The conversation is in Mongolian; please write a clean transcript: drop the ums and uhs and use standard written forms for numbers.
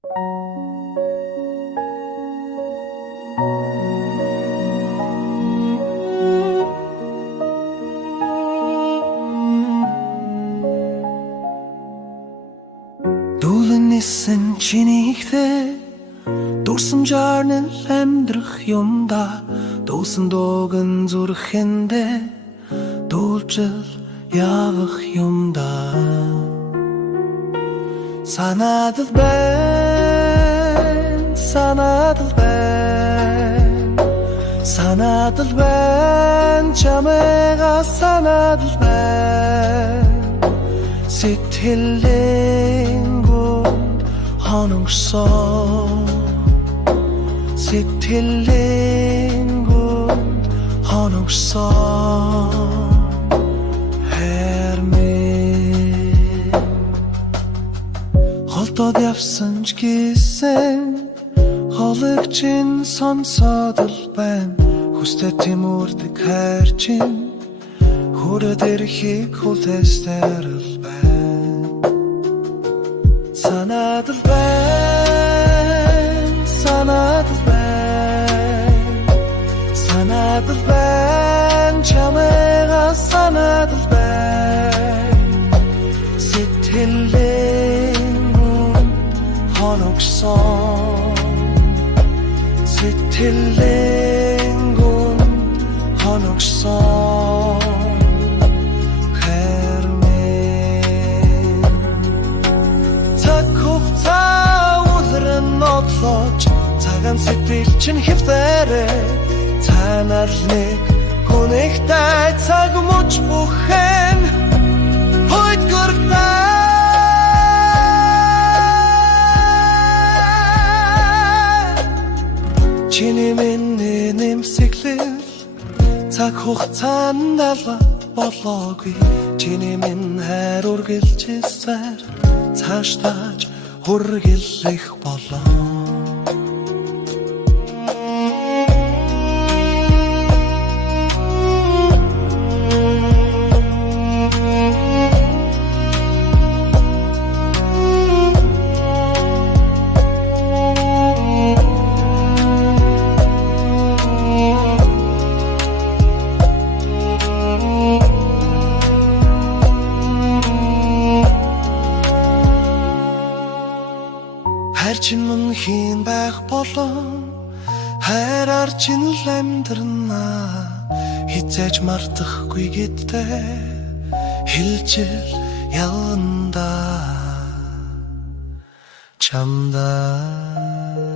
Дүүлэнэсэн чинийхтэй дурсамжаар нь амьдрах юмда дуусан дууган зүрхэндээ дуулжил явах юмда санаадал байна санаадал байна санаадал байна чамайга санаадал байна сэтгэлэн хоногсон сэтгэлэнгүн хоногсон хэрмэн холдоод явсан ч гэсэн хологчин сонсоод л байна хүстэй тэмүрдэг хайр чин хүрээд ирэхийг хүлээсээр л санаадал байна санаадал байна санаадал байна чамайга санаадал байна сэтгэлэнгүн хоногсон сэтгэлэнгүн хоногсон нотлож цагаан сэтгэл чинь хэвтэрээ цаанаар нэг хүнийхтэй цаг мөч бүхэн хойдгортай чиний миний нэмсэглэл цаг хугацаанд алга болоогүй чиний минь хайр үргэлжилсээр цаашдаа хүргэлэх болоо хайрчин мөн хийн байх болон хайраар чин л амьдрна хизээж мартахгүй гэдээ хэлжэл яванда чамдаа